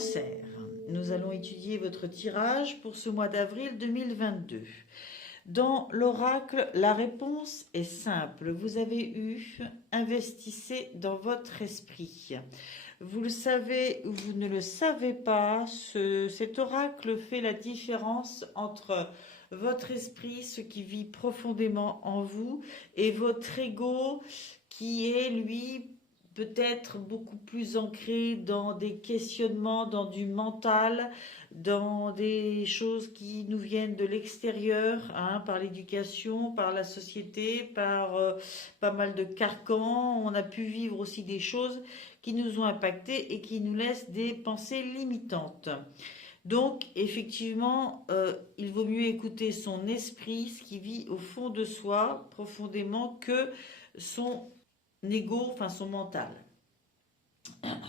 Cancer, nous allons étudier votre tirage pour ce mois d'avril 2022. Dans l'oracle, la réponse est simple. Vous avez eu « Investissez dans votre esprit ». Vous le savez ou vous ne le savez pas, cet oracle fait la différence entre votre esprit, ce qui vit profondément en vous, et votre ego qui est, lui, peut-être beaucoup plus ancré dans des questionnements, dans du mental, dans des choses qui nous viennent de l'extérieur, hein, par l'éducation, par la société, par pas mal de carcans. On a pu vivre aussi des choses qui nous ont impactés et qui nous laissent des pensées limitantes. Donc, effectivement, il vaut mieux écouter son esprit, ce qui vit au fond de soi, profondément, que son ego, enfin son mental.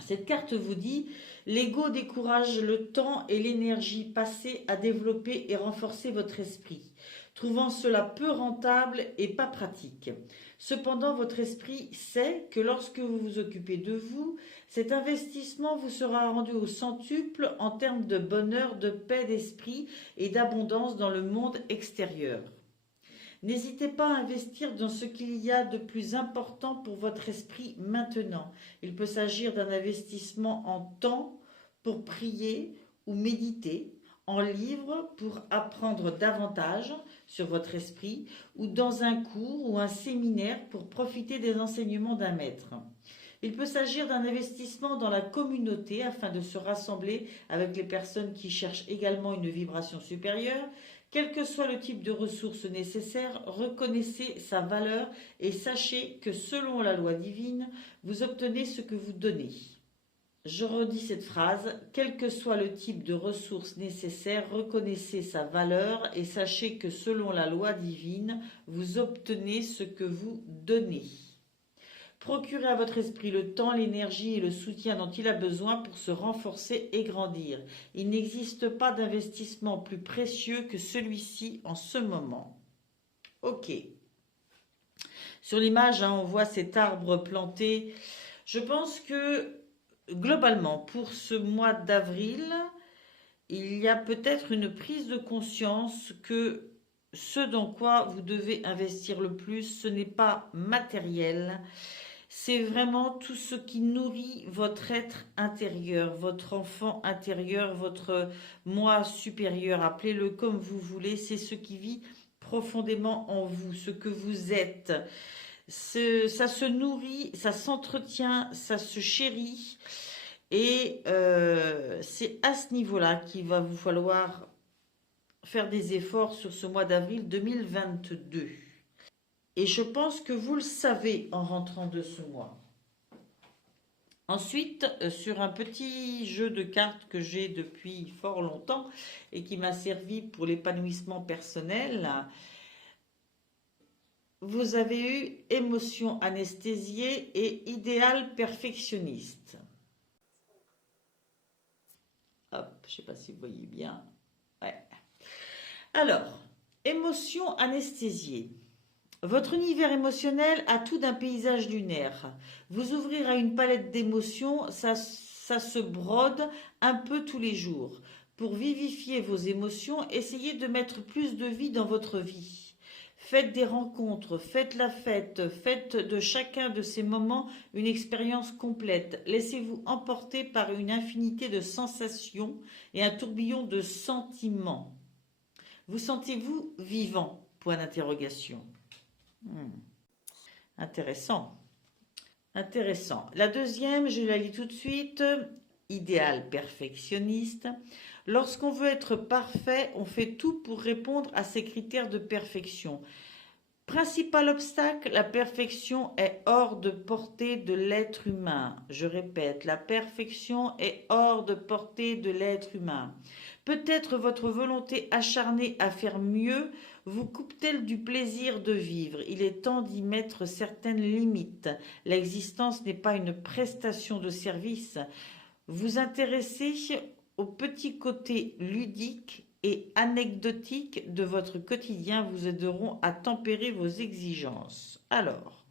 Cette carte vous dit, l'ego décourage le temps et l'énergie passée à développer et renforcer votre esprit, trouvant cela peu rentable et pas pratique. Cependant, votre esprit sait que lorsque vous vous occupez de vous, cet investissement vous sera rendu au centuple en termes de bonheur, de paix d'esprit et d'abondance dans le monde extérieur. N'hésitez pas à investir dans ce qu'il y a de plus important pour votre esprit maintenant. Il peut s'agir d'un investissement en temps pour prier ou méditer, en livres pour apprendre davantage sur votre esprit, ou dans un cours ou un séminaire pour profiter des enseignements d'un maître. Il peut s'agir d'un investissement dans la communauté afin de se rassembler avec les personnes qui cherchent également une vibration supérieure. Quel que soit le type de ressources nécessaires, reconnaissez sa valeur et sachez que selon la loi divine, vous obtenez ce que vous donnez. Je redis cette phrase, quel que soit le type de ressources nécessaires, reconnaissez sa valeur et sachez que selon la loi divine, vous obtenez ce que vous donnez. Procurez à votre esprit le temps, l'énergie et le soutien dont il a besoin pour se renforcer et grandir. Il n'existe pas d'investissement plus précieux que celui-ci en ce moment. Ok. Sur l'image, on voit cet arbre planté. Je pense que globalement, pour ce mois d'avril, il y a peut-être une prise de conscience que ce dans quoi vous devez investir le plus, ce n'est pas matériel. C'est vraiment tout ce qui nourrit votre être intérieur, votre enfant intérieur, votre moi supérieur, appelez-le comme vous voulez, c'est ce qui vit profondément en vous, ce que vous êtes. Ça se nourrit, ça s'entretient, ça se chérit. Et c'est à ce niveau-là qu'il va vous falloir faire des efforts sur ce mois d'avril 2022. Et je pense que vous le savez en rentrant de ce mois. Ensuite, sur un petit jeu de cartes que j'ai depuis fort longtemps et qui m'a servi pour l'épanouissement personnel, vous avez eu émotion anesthésiée et idéal perfectionniste. Hop, je ne sais pas si vous voyez bien. Ouais. Alors, émotion anesthésiée. Votre univers émotionnel a tout d'un paysage lunaire. Vous ouvrir à une palette d'émotions, ça se brode un peu tous les jours. Pour vivifier vos émotions, essayez de mettre plus de vie dans votre vie. Faites des rencontres, faites la fête, faites de chacun de ces moments une expérience complète. Laissez-vous emporter par une infinité de sensations et un tourbillon de sentiments. Vous sentez-vous vivant? Point d'interrogation. Intéressant. Intéressant. La deuxième, je la lis tout de suite. Idéal perfectionniste. Lorsqu'on veut être parfait, on fait tout pour répondre à ces critères de perfection. Principal obstacle, la perfection est hors de portée de l'être humain. Je répète, la perfection est hors de portée de l'être humain. Peut-être votre volonté acharnée à faire mieux vous coupe-t-elle du plaisir de vivre. Il est temps d'y mettre certaines limites. L'existence n'est pas une prestation de service. Vous intéressez au petit côté ludique et anecdotiques de votre quotidien vous aideront à tempérer vos exigences. Alors,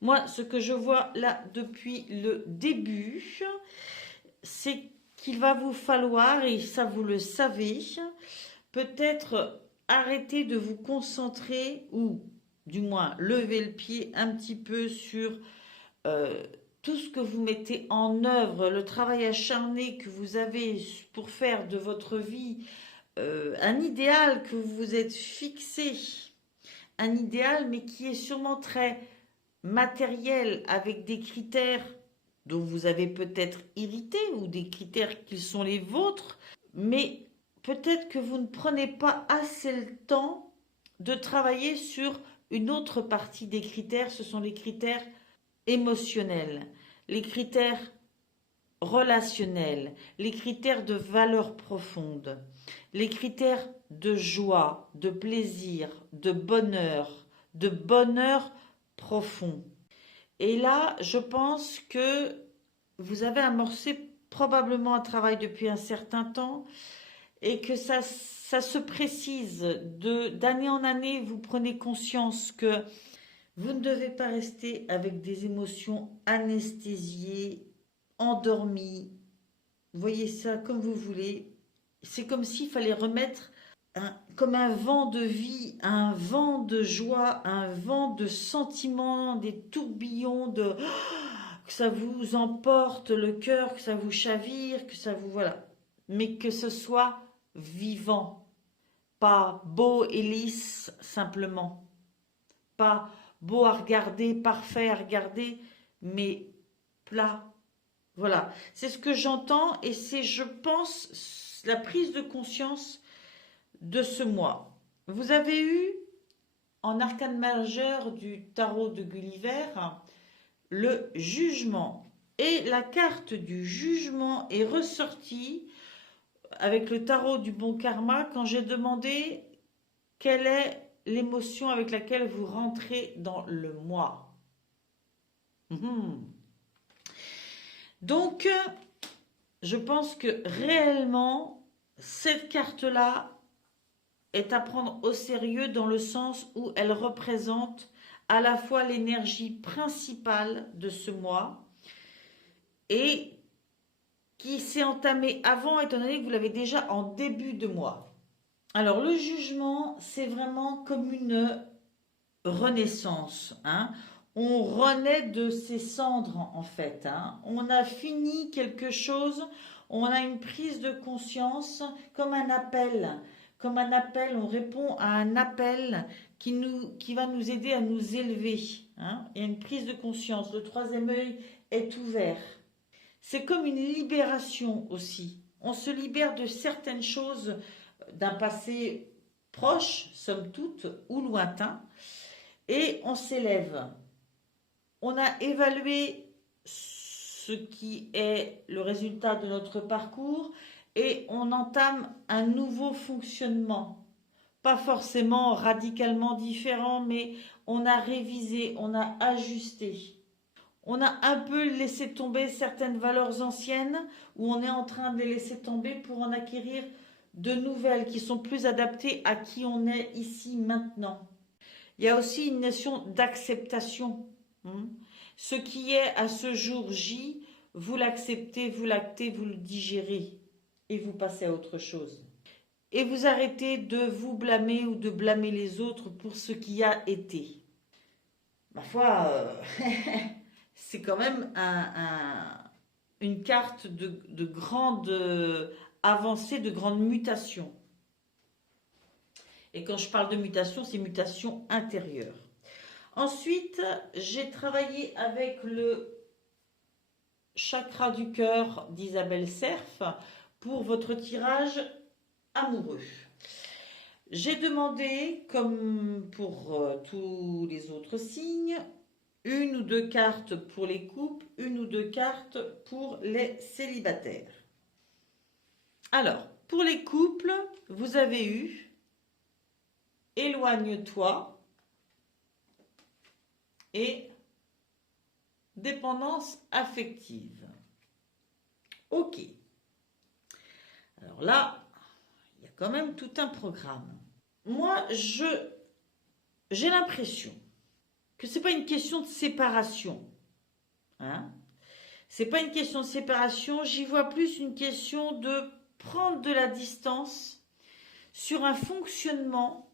moi, ce que je vois là depuis le début, c'est qu'il va vous falloir, et ça vous le savez, peut-être arrêter de vous concentrer, ou du moins lever le pied un petit peu sur euh, tout ce que vous mettez en œuvre, le travail acharné que vous avez pour faire de votre vie un idéal que vous vous êtes fixé, un idéal mais qui est sûrement très matériel, avec des critères dont vous avez peut-être hérité ou des critères qui sont les vôtres, mais peut-être que vous ne prenez pas assez le temps de travailler sur une autre partie des critères, ce sont les critères émotionnels, les critères relationnels, les critères de valeur profonde, les critères de joie, de plaisir, de bonheur profond. Et là, je pense que vous avez amorcé probablement un travail depuis un certain temps et que ça se précise d'année en année, vous prenez conscience que vous ne devez pas rester avec des émotions anesthésiées, endormies. Voyez ça comme vous voulez. C'est comme s'il fallait remettre comme un vent de vie, un vent de joie, un vent de sentiments, des tourbillons de que ça vous emporte le cœur, que ça vous chavire, que ça vous voilà, mais que ce soit vivant, pas beau et lisse simplement, pas beau à regarder, parfait à regarder, mais plat. Voilà, c'est ce que j'entends et c'est, je pense, la prise de conscience de ce mois. Vous avez eu, en arcane majeur du tarot de Gulliver, le jugement. Et la carte du jugement est ressortie avec le tarot du bon karma quand j'ai demandé quelle est l'émotion avec laquelle vous rentrez dans le mois. Donc, je pense que réellement, cette carte-là est à prendre au sérieux dans le sens où elle représente à la fois l'énergie principale de ce mois et qui s'est entamée avant, étant donné que vous l'avez déjà en début de mois. Alors, le jugement, c'est vraiment comme une renaissance. On renaît de ses cendres, en fait. On a fini quelque chose, on a une prise de conscience comme un appel. Comme un appel, on répond à un appel qui va nous aider à nous élever. Il y a une prise de conscience. Le troisième œil est ouvert. C'est comme une libération aussi. On se libère de certaines choses d'un passé proche, somme toute, ou lointain, et on s'élève. On a évalué ce qui est le résultat de notre parcours et on entame un nouveau fonctionnement. Pas forcément radicalement différent, mais on a révisé, on a ajusté. On a un peu laissé tomber certaines valeurs anciennes ou on est en train de les laisser tomber pour en acquérir de nouvelles qui sont plus adaptées à qui on est ici maintenant. Il y a aussi une notion d'acceptation. Ce qui est à ce jour J, vous l'acceptez, vous l'actez, vous le digérez et vous passez à autre chose. Et vous arrêtez de vous blâmer ou de blâmer les autres pour ce qui a été. Ma foi, c'est quand même une carte de grande avancée, de grande mutation. Et quand je parle de mutation, c'est mutation intérieure. Ensuite, j'ai travaillé avec le chakra du cœur d'Isabelle Serf pour votre tirage amoureux. J'ai demandé, comme pour tous les autres signes, une ou deux cartes pour les couples, une ou deux cartes pour les célibataires. Alors, pour les couples, vous avez eu éloigne-toi et dépendance affective. Ok. Alors là, il y a quand même tout un programme. Moi, j'ai l'impression que ce n'est pas une question de séparation. C'est pas une question de séparation, j'y vois plus une question de prendre de la distance sur un fonctionnement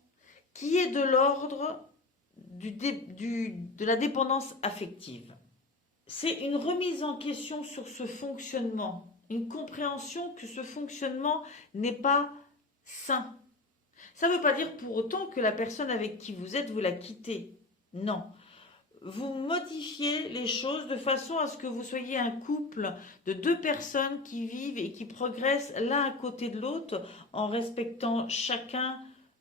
qui est de l'ordre de la dépendance affective. C'est une remise en question sur ce fonctionnement, une compréhension que ce fonctionnement n'est pas sain. Ça ne veut pas dire pour autant que la personne avec qui vous êtes, vous la quittez. Non. Vous modifiez les choses de façon à ce que vous soyez un couple de deux personnes qui vivent et qui progressent l'un à côté de l'autre en respectant chacun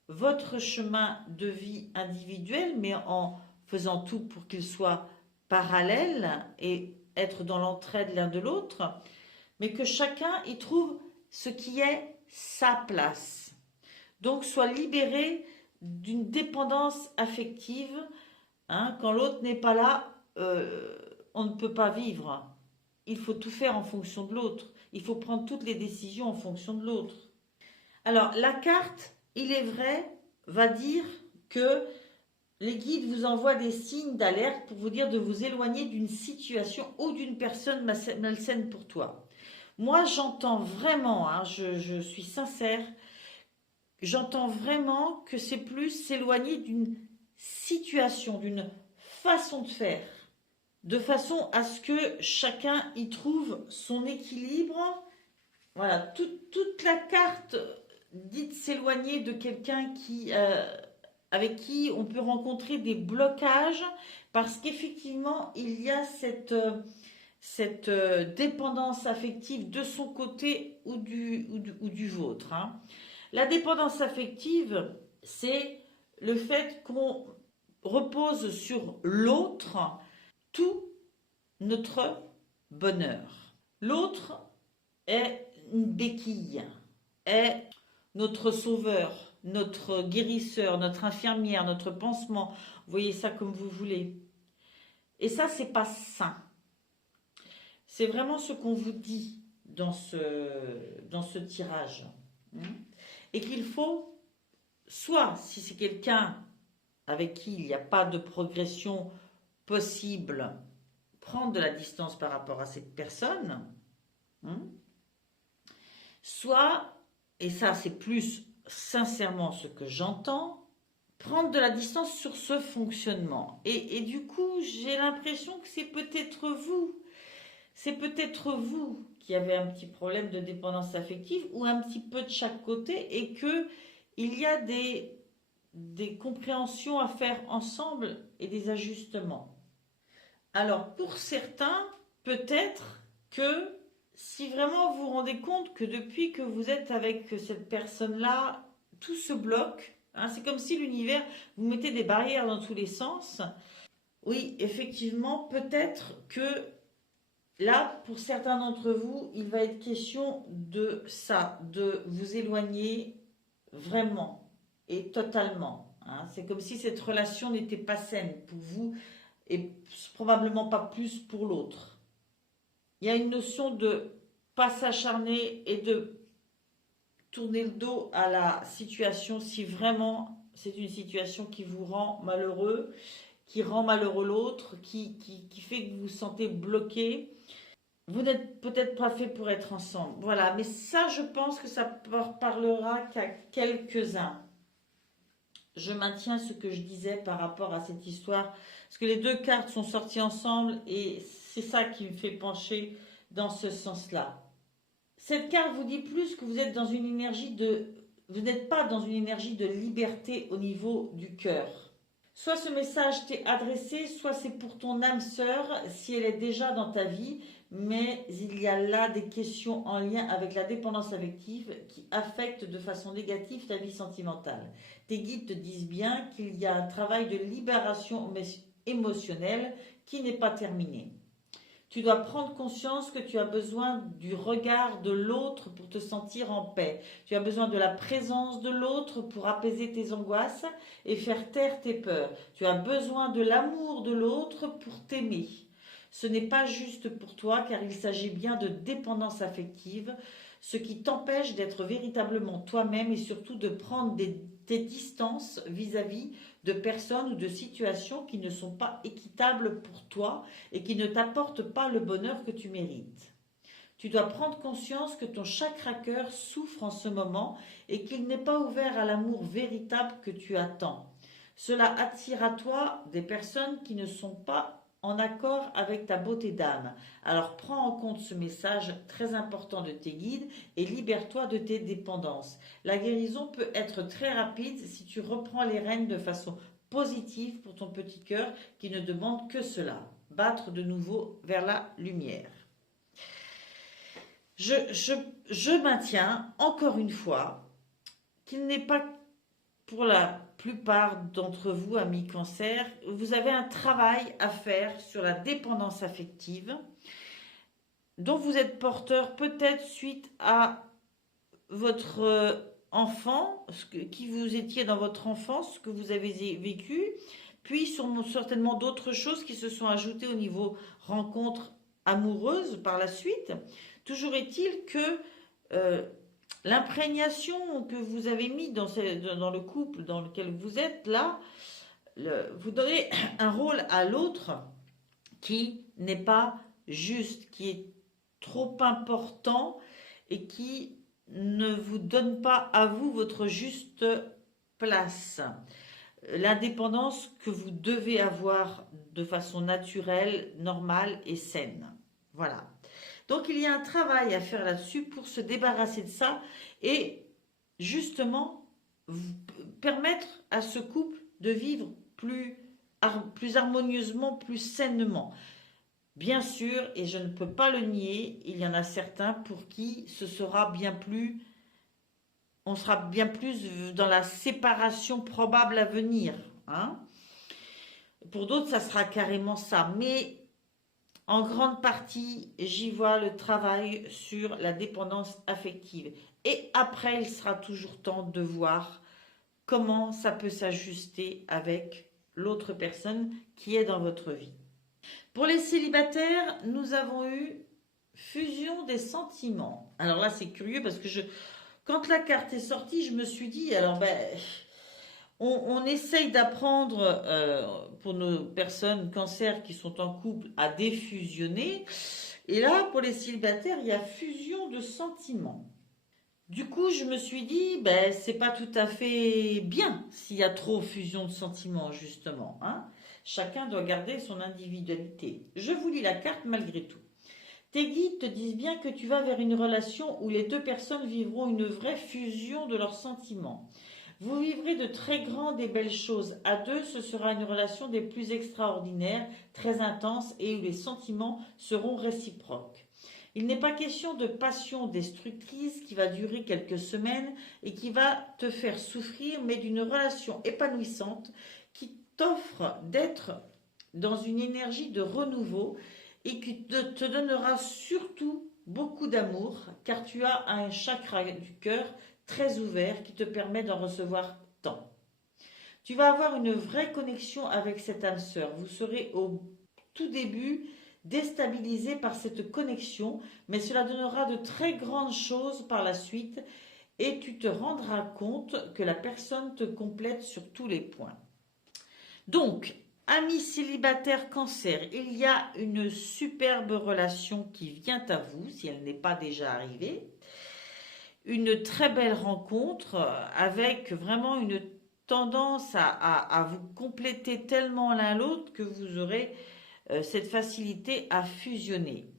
votre chemin de vie individuel, mais en faisant tout pour qu'il soit parallèle et être dans l'entraide l'un de l'autre, mais que chacun y trouve ce qui est sa place. Donc soit libéré d'une dépendance affective. Quand l'autre n'est pas là, on ne peut pas vivre. Il faut tout faire en fonction de l'autre. Il faut prendre toutes les décisions en fonction de l'autre. Alors, la carte, il est vrai, va dire que les guides vous envoient des signes d'alerte pour vous dire de vous éloigner d'une situation ou d'une personne malsaine pour toi. Moi, j'entends vraiment, je suis sincère, j'entends vraiment que c'est plus s'éloigner d'une situation, d'une façon de faire, de façon à ce que chacun y trouve son équilibre. Voilà, toute la carte dit de s'éloigner de quelqu'un avec qui on peut rencontrer des blocages, parce qu'effectivement, il y a cette dépendance affective de son côté ou du vôtre. La dépendance affective, c'est le fait qu'on repose sur l'autre tout notre bonheur. L'autre est une béquille, est notre sauveur, notre guérisseur, notre infirmière, notre pansement. Vous voyez ça comme vous voulez. Et ça, c'est pas sain. C'est vraiment ce qu'on vous dit dans ce tirage. Et qu'il faut, soit si c'est quelqu'un avec qui il n'y a pas de progression possible, prendre de la distance par rapport à cette personne, soit, et ça c'est plus sincèrement ce que j'entends, prendre de la distance sur ce fonctionnement. Et du coup, j'ai l'impression que c'est peut-être vous qui avez un petit problème de dépendance affective ou un petit peu de chaque côté, et que il y a des compréhensions à faire ensemble et des ajustements. Alors pour certains, peut-être que si vraiment vous vous rendez compte que depuis que vous êtes avec cette personne-là, tout se bloque, c'est comme si l'univers vous mettait des barrières dans tous les sens. Oui, effectivement, peut-être que là, pour certains d'entre vous, il va être question de ça, de vous éloigner vraiment et totalement. C'est comme si cette relation n'était pas saine pour vous et probablement pas plus pour l'autre. Il y a une notion de pas s'acharner et de tourner le dos à la situation si vraiment c'est une situation qui vous rend malheureux, qui rend malheureux l'autre, qui fait que vous vous sentez bloqué. Vous n'êtes peut-être pas fait pour être ensemble. Voilà, mais ça, je pense que ça parlera qu'à quelques-uns. Je maintiens ce que je disais par rapport à cette histoire, parce que les deux cartes sont sorties ensemble et c'est ça qui me fait pencher dans ce sens-là. Cette carte vous dit plus que vous êtes dans une énergie vous n'êtes pas dans une énergie de liberté au niveau du cœur. Soit ce message t'est adressé, soit c'est pour ton âme sœur si elle est déjà dans ta vie, mais il y a là des questions en lien avec la dépendance affective qui affectent de façon négative ta vie sentimentale. Tes guides te disent bien qu'il y a un travail de libération émotionnelle qui n'est pas terminé. Tu dois prendre conscience que tu as besoin du regard de l'autre pour te sentir en paix. Tu as besoin de la présence de l'autre pour apaiser tes angoisses et faire taire tes peurs. Tu as besoin de l'amour de l'autre pour t'aimer. ce n'est pas juste pour toi car il s'agit bien de dépendance affective, ce qui t'empêche d'être véritablement toi-même et surtout de prendre tes distances vis-à-vis de personnes ou de situations qui ne sont pas équitables pour toi et qui ne t'apportent pas le bonheur que tu mérites. Tu dois prendre conscience que ton chakra-cœur souffre en ce moment et qu'il n'est pas ouvert à l'amour véritable que tu attends. Cela attire à toi des personnes qui ne sont pas en accord avec ta beauté d'âme. Alors prends en compte ce message très important de tes guides et libère-toi de tes dépendances. La guérison peut être très rapide si tu reprends les rênes de façon positive pour ton petit cœur qui ne demande que cela, battre de nouveau vers la lumière. Je maintiens encore une fois qu'il n'est pas pour la plupart d'entre vous, amis cancer, vous avez un travail à faire sur la dépendance affective dont vous êtes porteur peut-être suite à votre enfant, qui vous étiez dans votre enfance, ce que vous avez vécu, puis certainement d'autres choses qui se sont ajoutées au niveau rencontre amoureuse par la suite. Toujours est-il que l'imprégnation que vous avez mis dans le couple dans lequel vous êtes là, vous donnez un rôle à l'autre qui n'est pas juste, qui est trop important et qui ne vous donne pas à vous votre juste place. L'indépendance que vous devez avoir de façon naturelle, normale et saine. Voilà. Donc il y a un travail à faire là-dessus pour se débarrasser de ça et justement permettre à ce couple de vivre plus harmonieusement, plus sainement. Bien sûr, et je ne peux pas le nier, il y en a certains pour qui on sera bien plus dans la séparation probable à venir. Hein. Pour d'autres, ça sera carrément ça. Mais en grande partie, j'y vois le travail sur la dépendance affective. Et après, il sera toujours temps de voir comment ça peut s'ajuster avec l'autre personne qui est dans votre vie. Pour les célibataires, nous avons eu fusion des sentiments. Alors là, c'est curieux parce que quand la carte est sortie, je me suis dit, alors on essaye d'apprendre pour nos personnes cancer qui sont en couple à défusionner. Et là, pour les célibataires, il y a fusion de sentiments. Du coup, je me suis dit, c'est pas tout à fait bien s'il y a trop fusion de sentiments, justement. Hein. Chacun doit garder son individualité. Je vous lis la carte malgré tout. Tes guides te disent bien que tu vas vers une relation où les deux personnes vivront une vraie fusion de leurs sentiments. Vous vivrez de très grandes et belles choses. À deux, ce sera une relation des plus extraordinaires, très intense et où les sentiments seront réciproques. Il n'est pas question de passion destructrice qui va durer quelques semaines et qui va te faire souffrir, mais d'une relation épanouissante qui t'offre d'être dans une énergie de renouveau et qui te donnera surtout beaucoup d'amour, car tu as un chakra du cœur très ouvert qui te permet d'en recevoir tant. Tu vas avoir une vraie connexion avec cette âme sœur. Vous serez au tout début déstabilisé par cette connexion, mais cela donnera de très grandes choses par la suite et tu te rendras compte que la personne te complète sur tous les points. Donc, amis célibataires cancer, il y a une superbe relation qui vient à vous, si elle n'est pas déjà arrivée. Une très belle rencontre avec vraiment une tendance à vous compléter tellement l'un l'autre que vous aurez cette facilité à fusionner.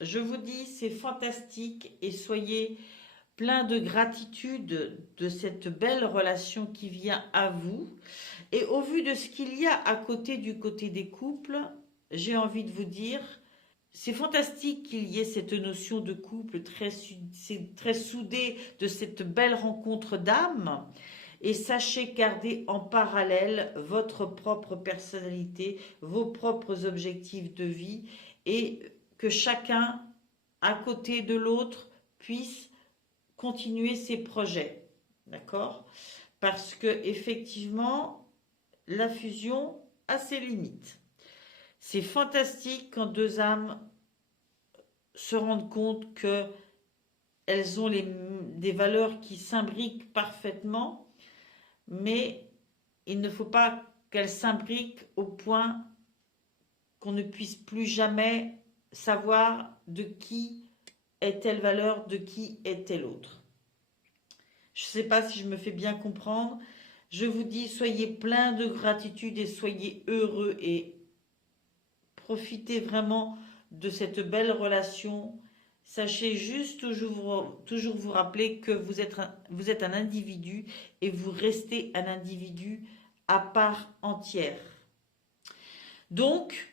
Je vous dis, c'est fantastique et soyez plein de gratitude de cette belle relation qui vient à vous. Et au vu de ce qu'il y a à côté du côté des couples, j'ai envie de vous dire, c'est fantastique qu'il y ait cette notion de couple très soudé, de cette belle rencontre d'âme. Et sachez garder en parallèle votre propre personnalité, vos propres objectifs de vie et que chacun, à côté de l'autre, puisse continuer ses projets. D'accord ? Parce que effectivement, la fusion a ses limites. C'est fantastique quand deux âmes se rendent compte que elles ont des valeurs qui s'imbriquent parfaitement, mais il ne faut pas qu'elles s'imbriquent au point qu'on ne puisse plus jamais savoir de qui est telle valeur, de qui est telle autre. Je ne sais pas si je me fais bien comprendre. Je vous dis, soyez plein de gratitude et soyez heureux et profitez vraiment de cette belle relation. Sachez juste toujours vous rappeler que vous êtes un individu et vous restez un individu à part entière. Donc,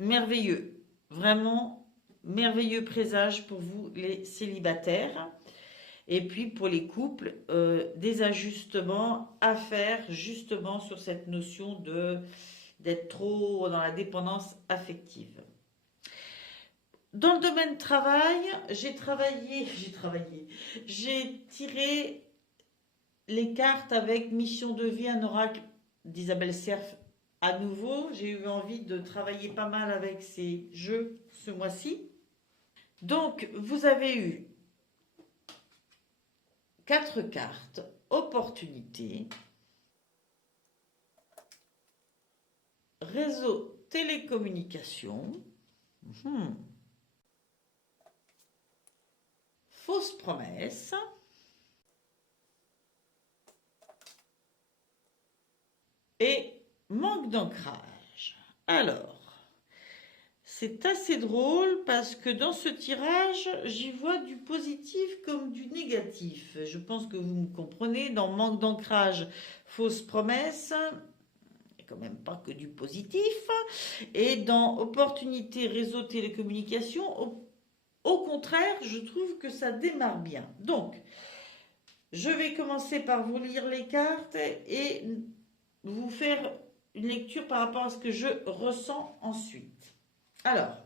merveilleux, vraiment merveilleux présage pour vous les célibataires. Et puis pour les couples, des ajustements à faire justement sur cette notion d'être trop dans la dépendance affective. Dans le domaine travail, j'ai tiré les cartes avec Mission de vie, un oracle d'Isabelle Serf à nouveau. J'ai eu envie de travailler pas mal avec ces jeux ce mois-ci. Donc, vous avez eu 4 cartes, opportunité, réseau télécommunication, fausse promesse et manque d'ancrage. Alors, c'est assez drôle parce que dans ce tirage, j'y vois du positif comme du négatif. Je pense que vous me comprenez. Dans manque d'ancrage, fausse promesse, il n'y a quand même pas que du positif. Et dans opportunité réseau télécommunication, au contraire, je trouve que ça démarre bien. Donc, je vais commencer par vous lire les cartes et vous faire une lecture par rapport à ce que je ressens ensuite. Alors,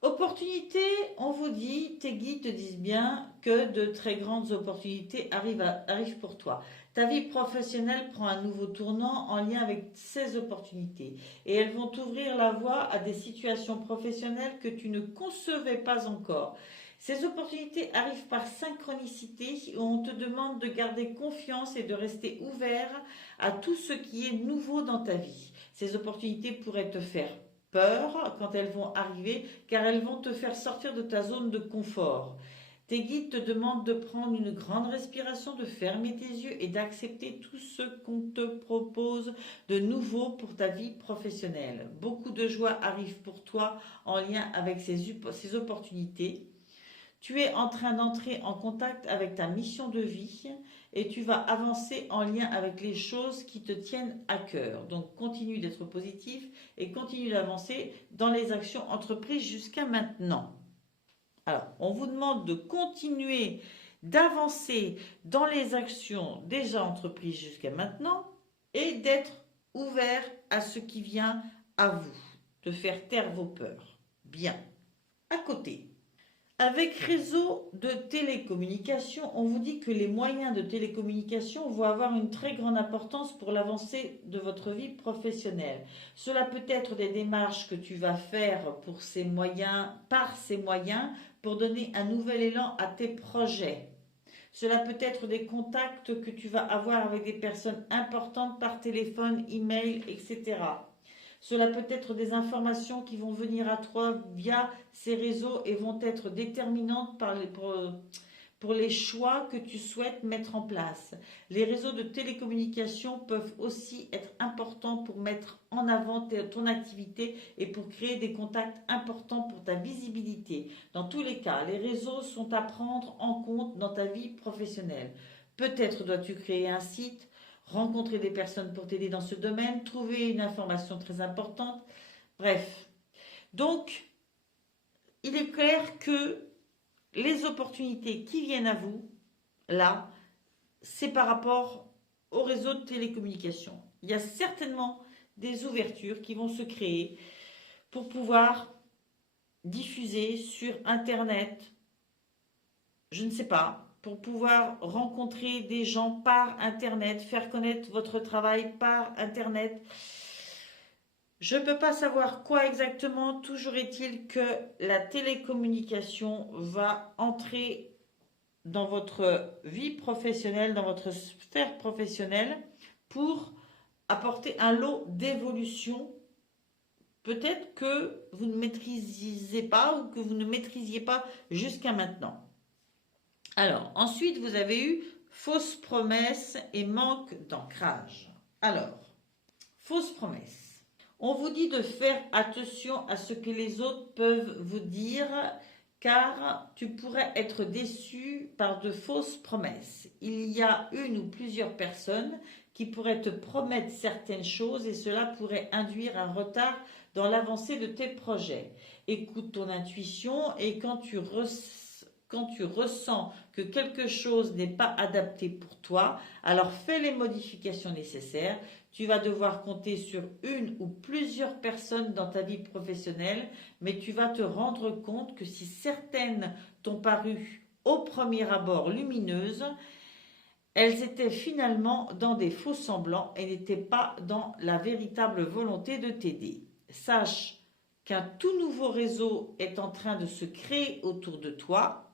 opportunité, on vous dit, tes guides te disent bien que de très grandes opportunités arrivent pour toi. Ta vie professionnelle prend un nouveau tournant en lien avec ces opportunités et elles vont t'ouvrir la voie à des situations professionnelles que tu ne concevais pas encore. Ces opportunités arrivent par synchronicité où on te demande de garder confiance et de rester ouvert à tout ce qui est nouveau dans ta vie. Ces opportunités pourraient te faire peur quand elles vont arriver, car elles vont te faire sortir de ta zone de confort. Tes guides te demandent de prendre une grande respiration, de fermer tes yeux et d'accepter tout ce qu'on te propose de nouveau pour ta vie professionnelle. Beaucoup de joie arrive pour toi en lien avec ces opportunités. Tu es en train d'entrer en contact avec ta mission de vie et tu vas avancer en lien avec les choses qui te tiennent à cœur. Donc continue d'être positif et continue d'avancer dans les actions entreprises jusqu'à maintenant. Alors, on vous demande de continuer d'avancer dans les actions déjà entreprises jusqu'à maintenant et d'être ouvert à ce qui vient à vous, de faire taire vos peurs. Bien. À côté. Avec réseau de télécommunication, on vous dit que les moyens de télécommunication vont avoir une très grande importance pour l'avancée de votre vie professionnelle. Cela peut être des démarches que tu vas faire par ces moyens, pour donner un nouvel élan à tes projets. Cela peut être des contacts que tu vas avoir avec des personnes importantes par téléphone, email, etc. Cela peut être des informations qui vont venir à toi via ces réseaux et vont être déterminantes pour les choix que tu souhaites mettre en place. Les réseaux de télécommunication peuvent aussi être importants pour mettre en avant ton activité et pour créer des contacts importants pour ta visibilité. Dans tous les cas, les réseaux sont à prendre en compte dans ta vie professionnelle. Peut-être dois-tu créer un site, rencontrer des personnes pour t'aider dans ce domaine, trouver une information très importante. Bref. Donc, il est clair que les opportunités qui viennent à vous, là, c'est par rapport au réseau de télécommunication. Il y a certainement des ouvertures qui vont se créer pour pouvoir diffuser sur Internet, je ne sais pas, pour pouvoir rencontrer des gens par Internet, faire connaître votre travail par Internet. Je ne peux pas savoir quoi exactement, toujours est-il que la télécommunication va entrer dans votre vie professionnelle, dans votre sphère professionnelle, pour apporter un lot d'évolution. Peut-être que vous ne maîtrisez pas ou que vous ne maîtrisiez pas jusqu'à maintenant. Alors, ensuite, vous avez eu fausses promesses et manque d'ancrage. Alors, fausses promesses. On vous dit de faire attention à ce que les autres peuvent vous dire car tu pourrais être déçu par de fausses promesses. Il y a une ou plusieurs personnes qui pourraient te promettre certaines choses et cela pourrait induire un retard dans l'avancée de tes projets. Écoute ton intuition et quand tu ressens que quelque chose n'est pas adapté pour toi, alors fais les modifications nécessaires. Tu vas devoir compter sur une ou plusieurs personnes dans ta vie professionnelle, mais tu vas te rendre compte que si certaines t'ont paru au premier abord lumineuses, elles étaient finalement dans des faux semblants et n'étaient pas dans la véritable volonté de t'aider. Sache qu'un tout nouveau réseau est en train de se créer autour de toi.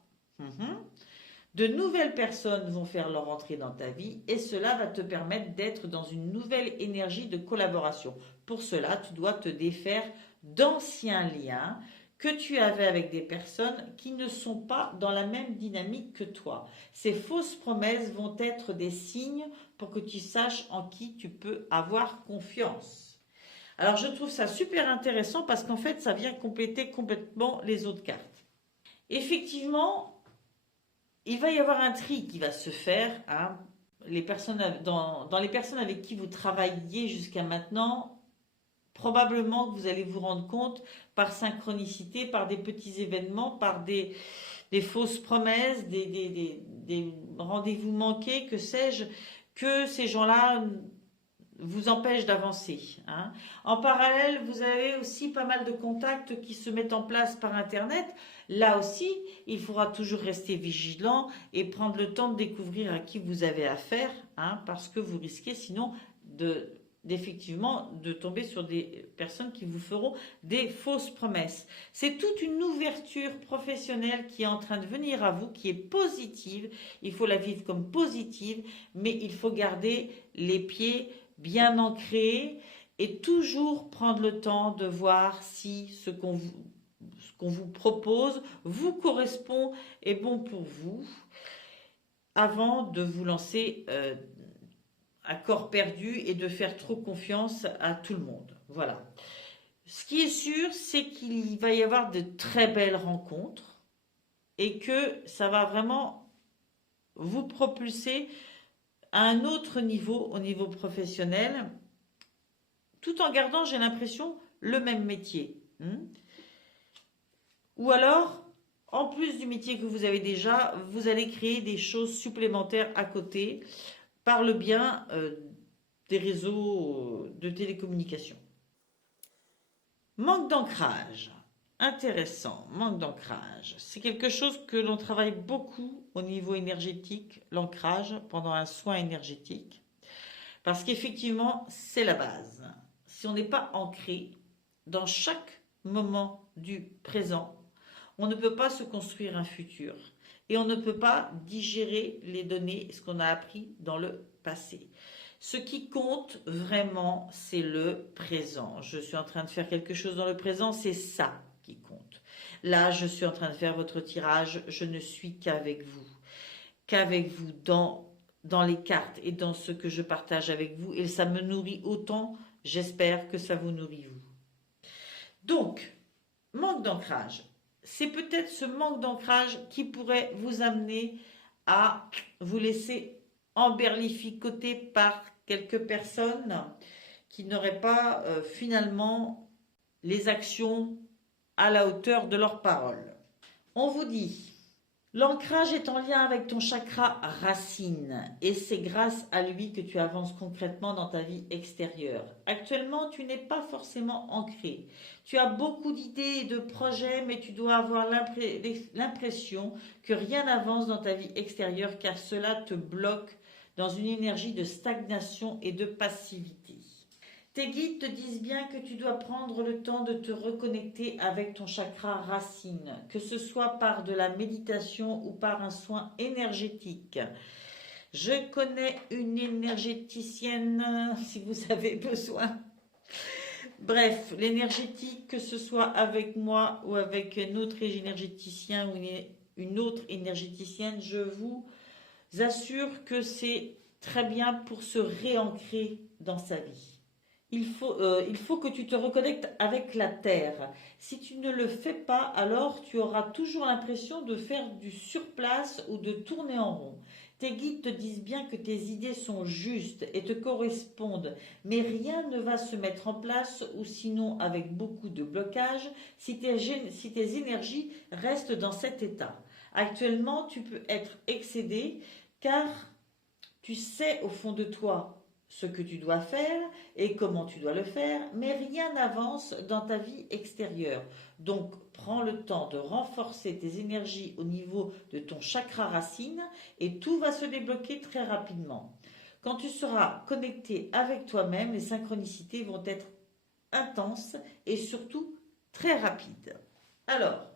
De nouvelles personnes vont faire leur entrée dans ta vie et cela va te permettre d'être dans une nouvelle énergie de collaboration. Pour cela, tu dois te défaire d'anciens liens que tu avais avec des personnes qui ne sont pas dans la même dynamique que toi. Ces fausses promesses vont être des signes pour que tu saches en qui tu peux avoir confiance. Alors je trouve ça super intéressant parce qu'en fait ça vient compléter complètement les autres cartes. Effectivement, il va y avoir un tri qui va se faire. Hein. Dans les personnes avec qui vous travaillez jusqu'à maintenant, probablement que vous allez vous rendre compte par synchronicité, par des petits événements, par des fausses promesses, des rendez-vous manqués, que sais-je, que ces gens-là vous empêchent d'avancer. Hein. En parallèle, vous avez aussi pas mal de contacts qui se mettent en place par Internet. Là aussi, il faudra toujours rester vigilant et prendre le temps de découvrir à qui vous avez affaire, hein, parce que vous risquez sinon d'effectivement de tomber sur des personnes qui vous feront des fausses promesses. C'est toute une ouverture professionnelle qui est en train de venir à vous, qui est positive. Il faut la vivre comme positive, mais il faut garder les pieds bien ancrés et toujours prendre le temps de voir si ce qu'on vous propose vous correspond et bon pour vous avant de vous lancer à corps perdu et de faire trop confiance à tout le monde. Voilà. Ce qui est sûr, c'est qu'il va y avoir de très belles rencontres et que ça va vraiment vous propulser à un autre niveau, au niveau professionnel, tout en gardant, j'ai l'impression, le même métier. Ou alors, en plus du métier que vous avez déjà, vous allez créer des choses supplémentaires à côté par le bien des réseaux de télécommunications. Manque d'ancrage. Intéressant, manque d'ancrage. C'est quelque chose que l'on travaille beaucoup au niveau énergétique, l'ancrage, pendant un soin énergétique. Parce qu'effectivement, c'est la base. Si on n'est pas ancré dans chaque moment du présent, on ne peut pas se construire un futur. Et on ne peut pas digérer les données, ce qu'on a appris dans le passé. Ce qui compte vraiment, c'est le présent. Je suis en train de faire quelque chose dans le présent, c'est ça qui compte. Là, je suis en train de faire votre tirage, je ne suis qu'avec vous dans les cartes et dans ce que je partage avec vous. Et ça me nourrit autant, j'espère que ça vous nourrit vous. Donc, manque d'ancrage. C'est peut-être ce manque d'ancrage qui pourrait vous amener à vous laisser emberlificoter par quelques personnes qui n'auraient pas finalement les actions à la hauteur de leurs paroles. On vous dit, l'ancrage est en lien avec ton chakra racine et c'est grâce à lui que tu avances concrètement dans ta vie extérieure. Actuellement, tu n'es pas forcément ancré. Tu as beaucoup d'idées et de projets, mais tu dois avoir l'impression que rien n'avance dans ta vie extérieure car cela te bloque dans une énergie de stagnation et de passivité. Tes guides te disent bien que tu dois prendre le temps de te reconnecter avec ton chakra racine, que ce soit par de la méditation ou par un soin énergétique. Je connais une énergéticienne si vous avez besoin. Bref, l'énergétique, que ce soit avec moi ou avec un autre énergéticien ou une autre énergéticienne, je vous assure que c'est très bien pour se réancrer dans sa vie. Il faut que tu te reconnectes avec la terre. Si tu ne le fais pas, alors tu auras toujours l'impression de faire du surplace ou de tourner en rond. Tes guides te disent bien que tes idées sont justes et te correspondent, mais rien ne va se mettre en place ou sinon avec beaucoup de blocage si tes énergies restent dans cet état. Actuellement, tu peux être excédé car tu sais au fond de toi ce que tu dois faire et comment tu dois le faire, mais rien n'avance dans ta vie extérieure. Donc, prends le temps de renforcer tes énergies au niveau de ton chakra racine et tout va se débloquer très rapidement. Quand tu seras connecté avec toi-même, les synchronicités vont être intenses et surtout très rapides. Alors,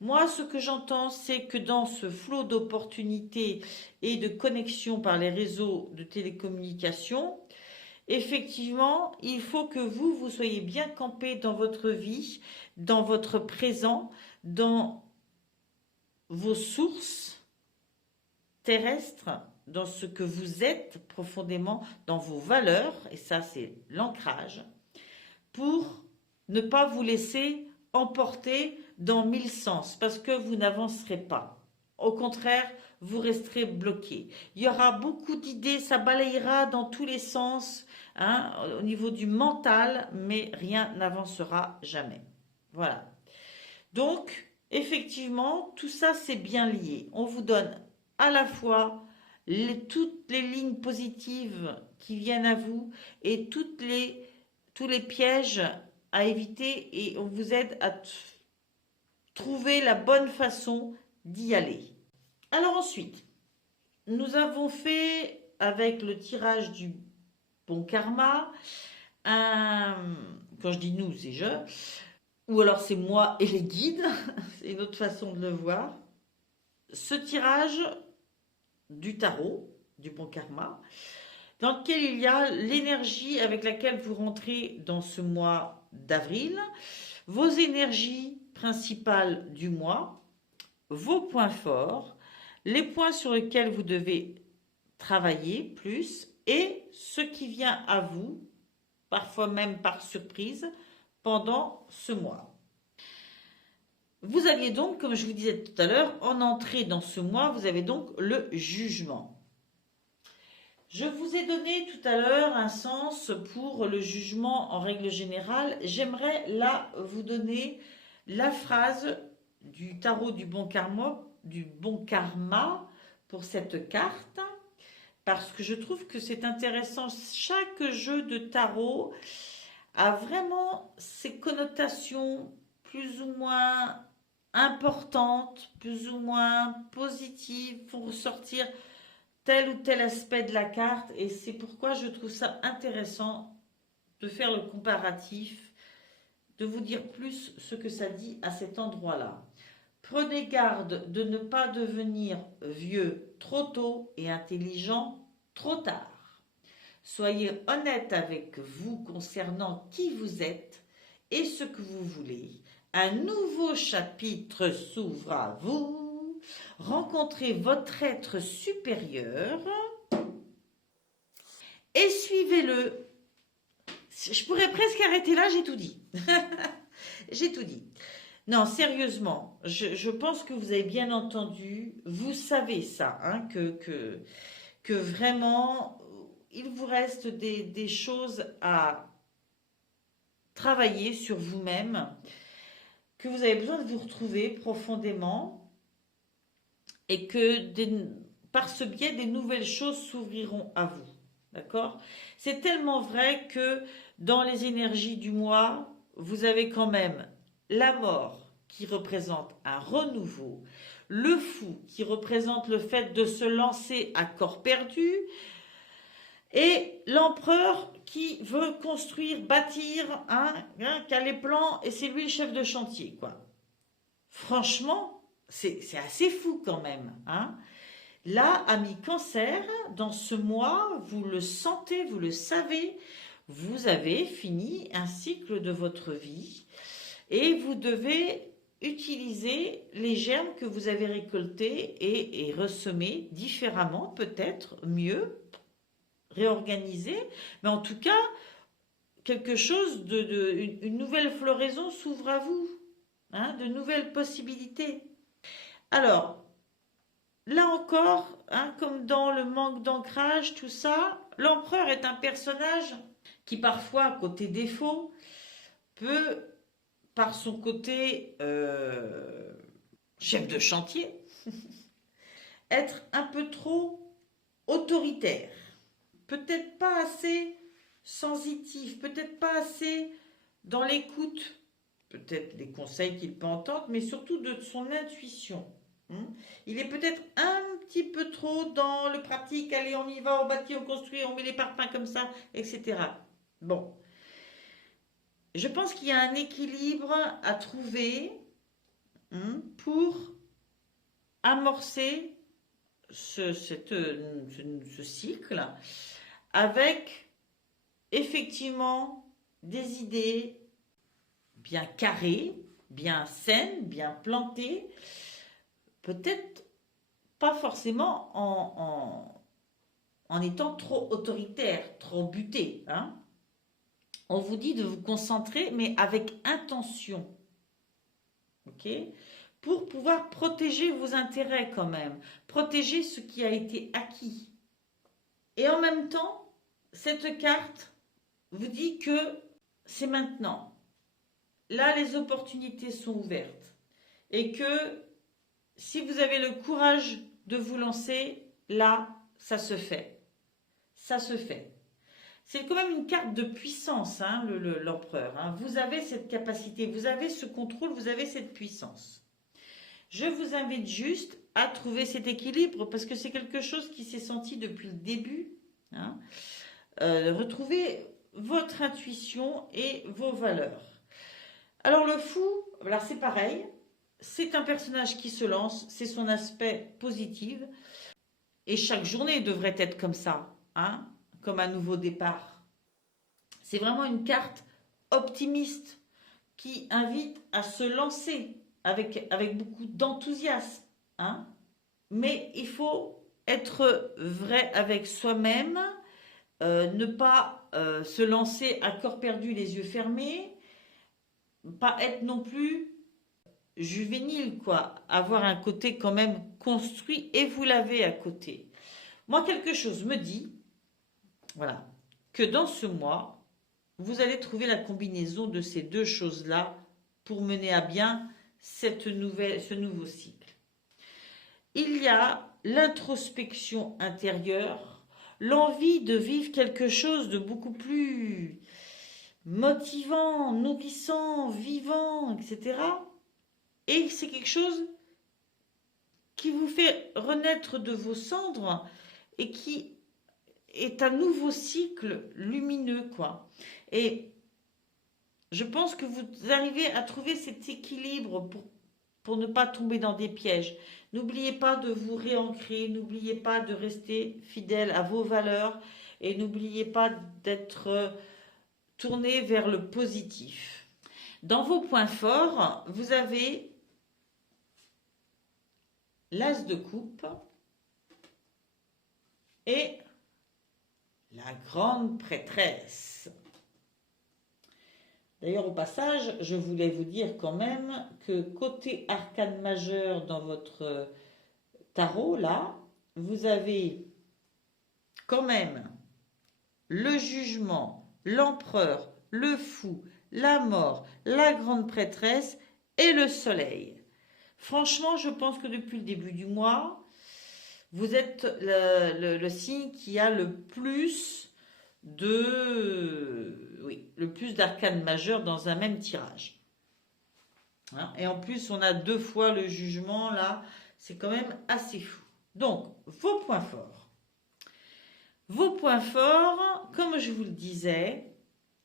moi, ce que j'entends, c'est que dans ce flot d'opportunités et de connexions par les réseaux de télécommunications, effectivement, il faut que vous soyez bien campé dans votre vie, dans votre présent, dans vos sources terrestres, dans ce que vous êtes profondément, dans vos valeurs, et ça c'est l'ancrage, pour ne pas vous laisser emporter dans mille sens, parce que vous n'avancerez pas. Au contraire, vous resterez bloqué. Il y aura beaucoup d'idées, ça balayera dans tous les sens, hein, au niveau du mental, mais rien n'avancera jamais. Voilà. Donc, effectivement, tout ça, c'est bien lié. On vous donne à la fois toutes les lignes positives qui viennent à vous et tous les pièges à éviter et on vous aide à trouver la bonne façon d'y aller. Alors ensuite, nous avons fait avec le tirage du bon karma, quand je dis nous, c'est je, ou alors c'est moi et les guides, c'est une autre façon de le voir. Ce tirage du tarot, du bon karma, dans lequel il y a l'énergie avec laquelle vous rentrez dans ce mois d'avril, vos énergies principales du mois, vos points forts, les points sur lesquels vous devez travailler plus et ce qui vient à vous, parfois même par surprise, pendant ce mois. Vous aviez donc, comme je vous disais tout à l'heure, en entrée dans ce mois, vous avez donc le jugement. Je vous ai donné tout à l'heure un sens pour le jugement en règle générale. J'aimerais là vous donner la phrase du tarot du bon karma pour cette carte, parce que je trouve que c'est intéressant. Chaque jeu de tarot a vraiment ses connotations plus ou moins importantes, plus ou moins positives, font ressortir tel ou tel aspect de la carte, et c'est pourquoi je trouve ça intéressant de faire le comparatif, de vous dire plus ce que ça dit à cet endroit-là. Prenez garde de ne pas devenir vieux trop tôt et intelligent trop tard. Soyez honnête avec vous concernant qui vous êtes et ce que vous voulez. Un nouveau chapitre s'ouvre à vous. Rencontrez votre être supérieur et suivez-le. Je pourrais presque arrêter là, j'ai tout dit. J'ai tout dit. Non, sérieusement, je pense que vous avez bien entendu, vous savez ça, hein, que vraiment, il vous reste des choses à travailler sur vous-même, que vous avez besoin de vous retrouver profondément et que par ce biais, des nouvelles choses s'ouvriront à vous. D'accord? C'est tellement vrai que dans les énergies du mois, vous avez quand même la mort qui représente un renouveau, le fou qui représente le fait de se lancer à corps perdu, Et l'empereur qui veut construire, bâtir, qui a les plans, et c'est lui le chef de chantier, quoi. Franchement, c'est assez fou quand même, hein. Là, ami Cancer, dans ce mois, vous le sentez, vous le savez, vous avez fini un cycle de votre vie et vous devez utiliser les germes que vous avez récoltés et ressemer différemment, peut-être mieux, réorganiser, mais en tout cas, quelque chose une nouvelle floraison s'ouvre à vous, hein, de nouvelles possibilités. Alors, là encore, hein, comme dans le manque d'ancrage, tout ça, l'empereur est un personnage qui parfois, côté défaut, peut, par son côté chef de chantier, être un peu trop autoritaire, peut-être pas assez sensitif, peut-être pas assez dans l'écoute, peut-être des conseils qu'il peut entendre, mais surtout de son intuition. Il est peut-être un petit peu trop dans le pratique, allez on y va, on bâtit, on construit, on met les parpaings comme ça, etc. Bon, je pense qu'il y a un équilibre à trouver pour amorcer ce cycle avec effectivement des idées bien carrées, bien saines, bien plantées, peut-être pas forcément en étant trop autoritaire, trop buté. Hein. On vous dit de vous concentrer, mais avec intention. Ok ? Pour pouvoir protéger vos intérêts quand même, protéger ce qui a été acquis. Et en même temps, cette carte vous dit que c'est maintenant. Là, les opportunités sont ouvertes. Et que si vous avez le courage de vous lancer, là, ça se fait. Ça se fait. C'est quand même une carte de puissance, hein, l'empereur. Hein. Vous avez cette capacité, vous avez ce contrôle, vous avez cette puissance. Je vous invite juste à trouver cet équilibre parce que c'est quelque chose qui s'est senti depuis le début. Hein. Retrouvez votre intuition et vos valeurs. Alors le fou, alors c'est pareil, c'est un personnage qui se lance, c'est son aspect positif et chaque journée devrait être comme ça, hein, comme un nouveau départ. C'est vraiment une carte optimiste qui invite à se lancer avec beaucoup d'enthousiasme, hein. Mais il faut être vrai avec soi-même, ne pas se lancer à corps perdu, les yeux fermés, pas être non plus juvénile, quoi, avoir un côté quand même construit, et vous l'avez à côté. Moi, quelque chose me dit, voilà, que dans ce mois, vous allez trouver la combinaison de ces deux choses-là pour mener à bien ce nouveau cycle. Il y a l'introspection intérieure, l'envie de vivre quelque chose de beaucoup plus motivant, nourrissant, vivant, etc. Et c'est quelque chose qui vous fait renaître de vos cendres et qui est un nouveau cycle lumineux, quoi. Et je pense que vous arrivez à trouver cet équilibre pour ne pas tomber dans des pièges. N'oubliez pas de vous réancrer, n'oubliez pas de rester fidèle à vos valeurs et n'oubliez pas d'être tourné vers le positif. Dans vos points forts, vous avez l'as de coupe et la grande prêtresse. D'ailleurs, au passage, je voulais vous dire quand même que côté arcane majeur dans votre tarot, là, vous avez quand même le jugement, l'empereur, le fou, la mort, la grande prêtresse et le soleil. Franchement, je pense que depuis le début du mois, vous êtes le signe qui a le plus le plus d'arcanes majeures dans un même tirage. Hein, et en plus, on a 2 fois le jugement, là, c'est quand même assez fou. Donc, vos points forts. Vos points forts, comme je vous le disais,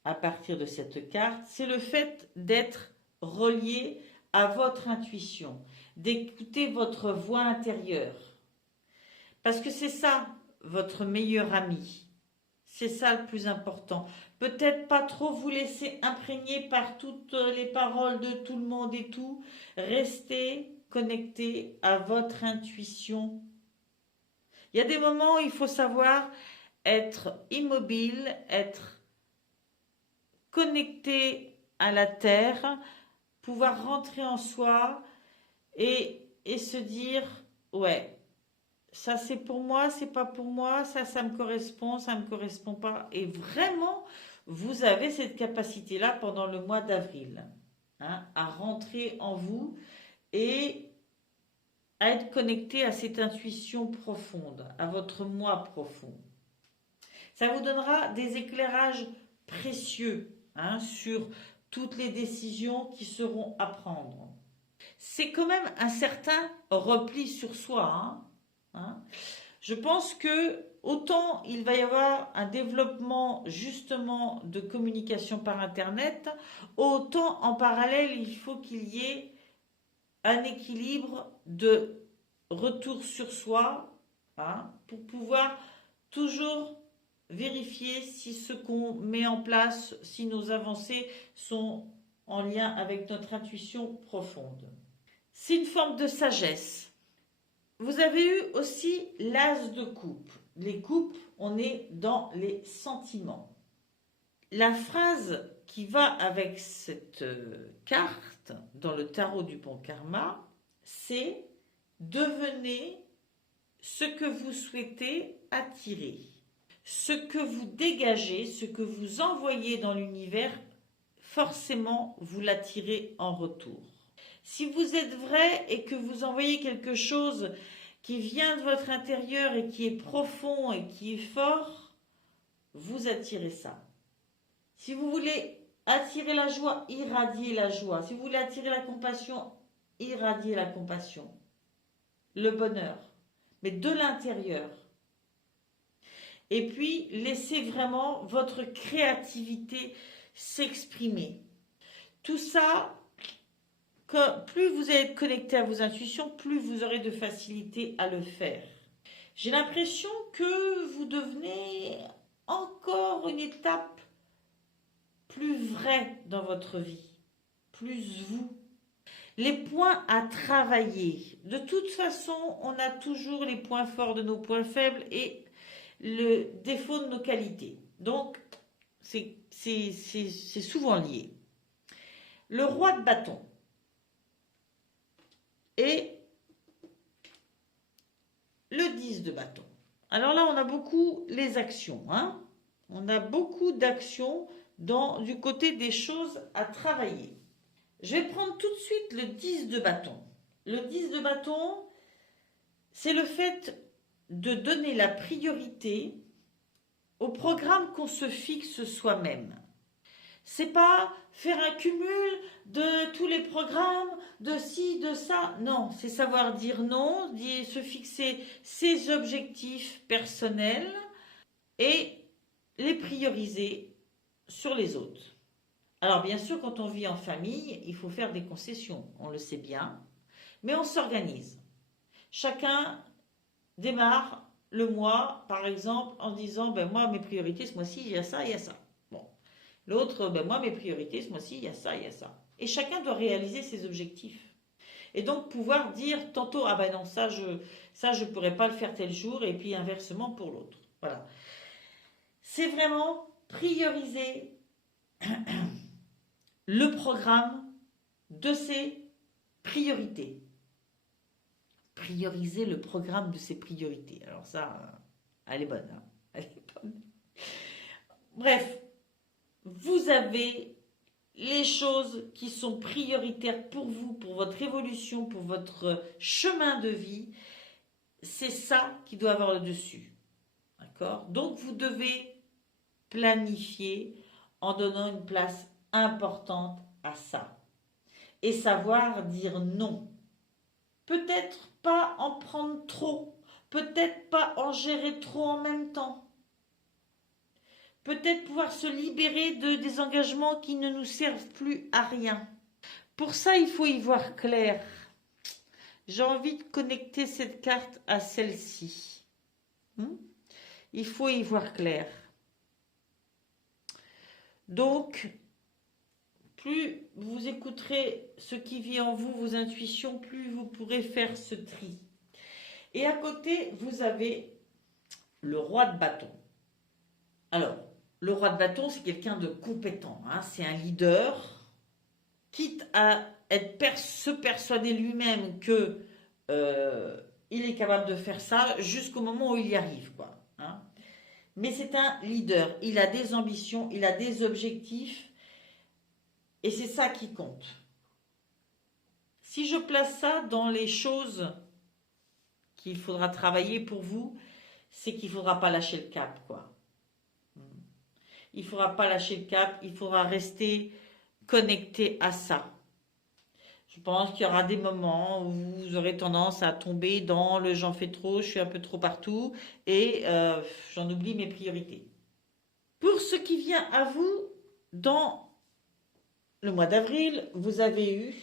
à partir de cette carte, c'est le fait d'être relié à votre intuition, d'écouter votre voix intérieure. Parce que c'est ça, votre meilleur ami. C'est ça le plus important. Peut-être pas trop vous laisser imprégner par toutes les paroles de tout le monde et tout. Restez connecté à votre intuition. Il y a des moments où il faut savoir être immobile, être connecté à la terre, pouvoir rentrer en soi et se dire, ouais, ça c'est pour moi, c'est pas pour moi, ça ça me correspond pas. Et vraiment, vous avez cette capacité-là pendant le mois d'avril, hein, à rentrer en vous et à être connecté à cette intuition profonde, à votre moi profond. Ça vous donnera des éclairages précieux, hein, sur toutes les décisions qui seront à prendre. C'est quand même un certain repli sur soi, hein, hein. Je pense que autant il va y avoir un développement justement de communication par Internet, autant en parallèle il faut qu'il y ait un équilibre de retour sur soi, hein, pour pouvoir toujours vérifier si ce qu'on met en place, si nos avancées sont en lien avec notre intuition profonde. C'est une forme de sagesse. Vous avez eu aussi l'as de coupe. Les coupes, on est dans les sentiments. La phrase qui va avec cette carte dans le tarot du bon karma, c'est devenez ce que vous souhaitez attirer. Ce que vous dégagez, ce que vous envoyez dans l'univers, forcément vous l'attirez en retour. Si vous êtes vrai et que vous envoyez quelque chose qui vient de votre intérieur et qui est profond et qui est fort, vous attirez ça. Si vous voulez attirer la joie, irradiez la joie. Si vous voulez attirer la compassion, irradiez la compassion. Le bonheur, mais de l'intérieur. Et puis, laissez vraiment votre créativité s'exprimer. Tout ça, plus vous allez être connecté à vos intuitions, plus vous aurez de facilité à le faire. J'ai l'impression que vous devenez encore une étape plus vraie dans votre vie, plus vous. Les points à travailler. De toute façon, on a toujours les points forts de nos points faibles et le défaut de nos qualités. Donc, c'est souvent lié. Le roi de bâton et le 10 de bâton. Alors là, on a beaucoup les actions, hein. On a beaucoup d'actions du côté des choses à travailler. Je vais prendre tout de suite le 10 de bâton. Le 10 de bâton, c'est le fait de donner la priorité au programme qu'on se fixe soi-même. C'est pas faire un cumul de tous les programmes, de ci, de ça. Non, c'est savoir dire non, se fixer ses objectifs personnels et les prioriser sur les autres. Alors bien sûr, quand on vit en famille, il faut faire des concessions, on le sait bien, mais on s'organise. Chacun démarre le mois, par exemple, en disant, ben moi, mes priorités, ce mois-ci, il y a ça, il y a ça. Bon. L'autre, ben moi, mes priorités, ce mois-ci, il y a ça, il y a ça. Et chacun doit réaliser ses objectifs. Et donc pouvoir dire tantôt, ah ben non, ça je pourrais pas le faire tel jour, et puis inversement pour l'autre. Voilà. C'est vraiment prioriser le programme de ses priorités. Prioriser le programme de ses priorités. Alors ça, elle est bonne. Hein, elle est bonne. Bref, vous avez les choses qui sont prioritaires pour vous, pour votre évolution, pour votre chemin de vie. C'est ça qui doit avoir le dessus. D'accord ? Donc vous devez planifier en donnant une place importante à ça. Et savoir dire non. Peut-être pas en prendre trop, peut-être pas en gérer trop en même temps. peut-être pouvoir se libérer de des engagements qui ne nous servent plus à rien. Pour ça, il faut y voir clair. J'ai envie de connecter cette carte à celle-ci. Il faut y voir clair. Donc, plus vous écouterez ce qui vit en vous, vos intuitions, plus vous pourrez faire ce tri. Et à côté, vous avez le roi de bâton. Alors, le roi de bâton, c'est quelqu'un de compétent. C'est un leader, quitte à se persuader lui-même que il est capable de faire ça jusqu'au moment où il y arrive, quoi. Mais c'est un leader. Il a des ambitions, il a des objectifs, et c'est ça qui compte. Si je place ça dans les choses qu'il faudra travailler pour vous, c'est qu'il ne faudra pas lâcher le cap, quoi. Il ne faudra pas lâcher le cap, il faudra rester connecté à ça. Je pense qu'il y aura des moments où vous aurez tendance à tomber dans le j'en fais trop, je suis un peu trop partout et j'en oublie mes priorités. Pour ce qui vient à vous, dans le mois d'avril, vous avez eu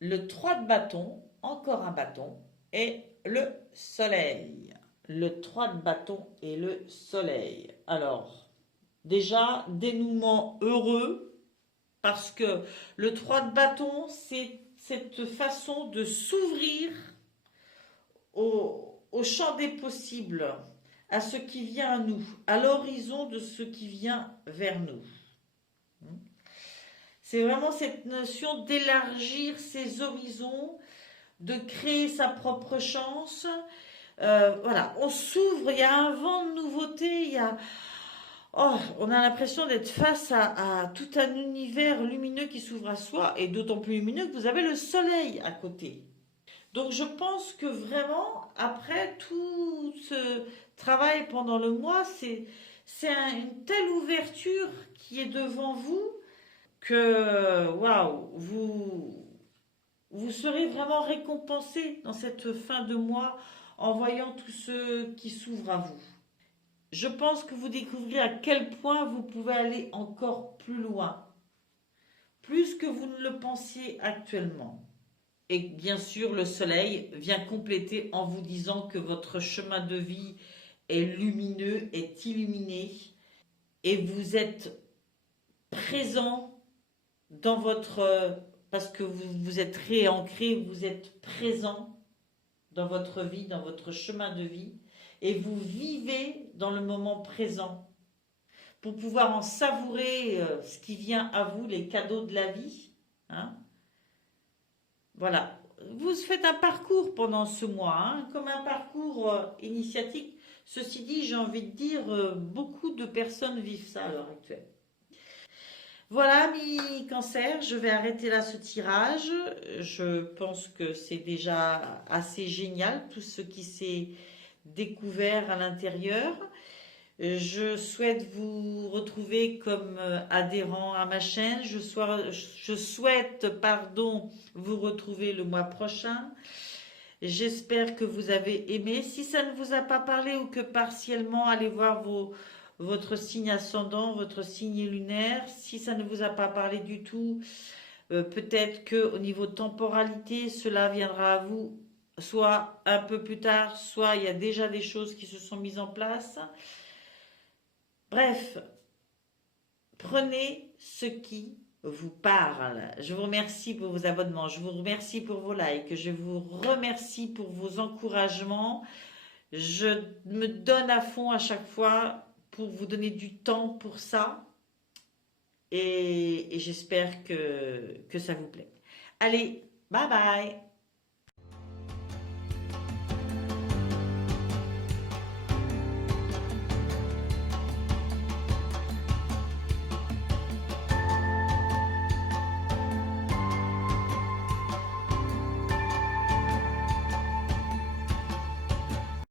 le 3 de bâton, encore un bâton, et le soleil. Le 3 de bâton et le soleil. Alors, déjà, dénouement heureux, parce que le 3 de bâton, c'est cette façon de s'ouvrir au champ des possibles, à ce qui vient à nous, à l'horizon de ce qui vient vers nous. C'est vraiment cette notion d'élargir ses horizons, de créer sa propre chance. Voilà, on s'ouvre, il y a un vent de nouveauté, on a l'impression d'être face à tout un univers lumineux qui s'ouvre à soi, et d'autant plus lumineux que vous avez le soleil à côté. Donc je pense que vraiment, après tout ce travail pendant le mois, c'est une telle ouverture qui est devant vous que, waouh, vous serez vraiment récompensé dans cette fin de mois en voyant tout ce qui s'ouvre à vous. Je pense que vous découvrirez à quel point vous pouvez aller encore plus loin, plus que vous ne le pensiez actuellement. Et bien sûr, le soleil vient compléter en vous disant que votre chemin de vie est lumineux, est illuminé, et vous êtes présent dans votre... parce que vous êtes réancré, vous êtes présent dans votre vie, dans votre chemin de vie, et vous vivez dans le moment présent pour pouvoir en savourer ce qui vient à vous, les cadeaux de la vie. Voilà. Vous faites un parcours pendant ce mois, comme un parcours initiatique. Ceci dit, j'ai envie de dire, beaucoup de personnes vivent ça à l'heure actuelle. Voilà, mi cancer, je vais arrêter là ce tirage. Je pense que c'est déjà assez génial, tout ce qui s'est découvert à l'intérieur. Je souhaite vous retrouver comme adhérent à ma chaîne. Je souhaite, vous retrouver le mois prochain. J'espère que vous avez aimé. Si ça ne vous a pas parlé ou que partiellement, allez voir votre signe ascendant, votre signe lunaire. Si ça ne vous a pas parlé du tout, peut-être qu'au niveau temporalité, cela viendra à vous soit un peu plus tard, soit il y a déjà des choses qui se sont mises en place. Bref, prenez ce qui vous parle. Je vous remercie pour vos abonnements, je vous remercie pour vos likes, je vous remercie pour vos encouragements. Je me donne à fond à chaque fois pour vous donner du temps pour ça. Et j'espère que ça vous plaît. Allez, bye bye!